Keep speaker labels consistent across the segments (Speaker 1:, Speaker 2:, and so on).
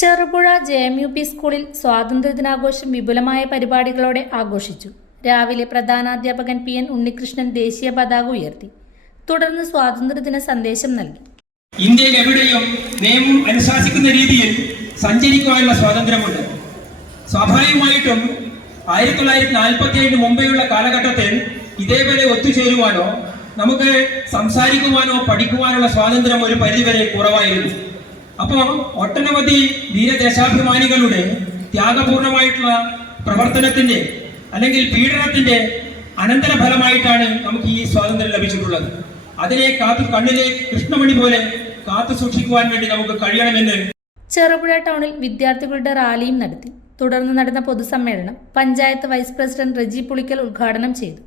Speaker 1: Cherupuzha J M U P സ്കൂളിൽ സ്വാതന്ത്ര്യദിനാഘോഷം വിപുലമായ പരിപാടികളോടെ ആഘോഷിച്ചു. രാവിലെ പ്രധാനാധ്യാപകൻ പി എൻ ഉണ്ണികൃഷ്ണൻ ദേശീയ പതാക ഉയർത്തി. തുടർന്ന് സ്വാതന്ത്ര്യദിന സന്ദേശം നൽകി.
Speaker 2: ഇന്ത്യയിൽ എവിടെയും നിയമം അനുശാസിക്കുന്ന രീതിയിൽ സഞ്ചരിക്കുവാനുള്ള സ്വാതന്ത്ര്യമുണ്ട്. സ്വാഭാവികമായിട്ടും ആയിരത്തി തൊള്ളായിരത്തി നാൽപ്പത്തി ഏഴിന് മുമ്പെയുള്ള കാലഘട്ടത്തിൽ ഇതേപോലെ ഒത്തുചേരുവാനോ നമുക്ക് സംസാരിക്കുവാനോ പഠിക്കുവാനുള്ള സ്വാതന്ത്ര്യം ഒരു പരിധിവരെ കുറവായിരുന്നു. അപ്പോൾ ഒട്ടനവധി വീരദേശാഭിമാനികളുടെ ത്യാഗപൂർണമായിട്ടുള്ള പ്രവർത്തനത്തിന്റെ അല്ലെങ്കിൽ പീഡനത്തിന്റെ അനന്തരഫലമായിട്ടാണ് നമുക്ക് ഈ സ്വാതന്ത്ര്യം ലഭിച്ചിട്ടുള്ളത്. അതിനെ കാത്തു കണ്ണിലെ കൃഷ്ണമണി പോലെ കാത്തു സൂക്ഷിക്കുവാൻ വേണ്ടി നമുക്ക് കഴിയണമെന്ന്
Speaker 1: ചെറുപുഴ ടൗണിൽ വിദ്യാർത്ഥികളുടെ റാലിയും നടത്തി. തുടർന്ന് നടന്ന പൊതുസമ്മേളനം പഞ്ചായത്ത് വൈസ് പ്രസിഡന്റ് റജി പുളിക്കൽ ഉദ്ഘാടനം ചെയ്തു.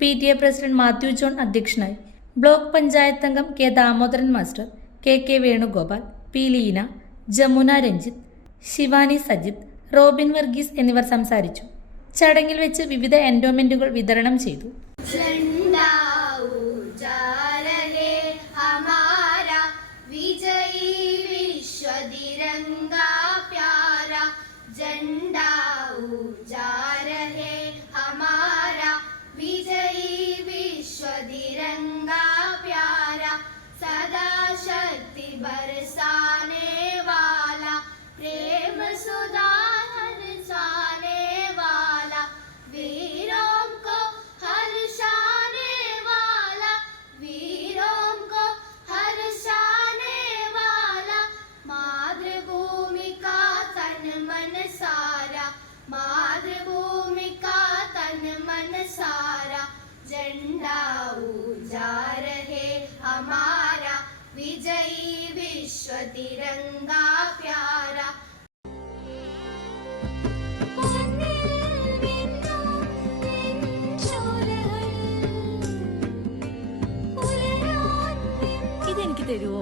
Speaker 1: P T A president Mathew John അധ്യക്ഷനായി. ബ്ലോക്ക് പഞ്ചായത്ത് അംഗം K Damodaran master K K Venugopal P Leena Jamuna Ranjith Shivani Sajith Robin Varghese എന്നിവർ സംസാരിച്ചു ചടങ്ങിൽ വെച്ച് വിവിധ എൻഡോമെന്റുകൾ വിതരണം ചെയ്തു
Speaker 3: झंडा ऊंचा रहे हमारा विजयी विश्व तिरंगा प्यारा
Speaker 4: ഇതെനിക്ക് തരുവോ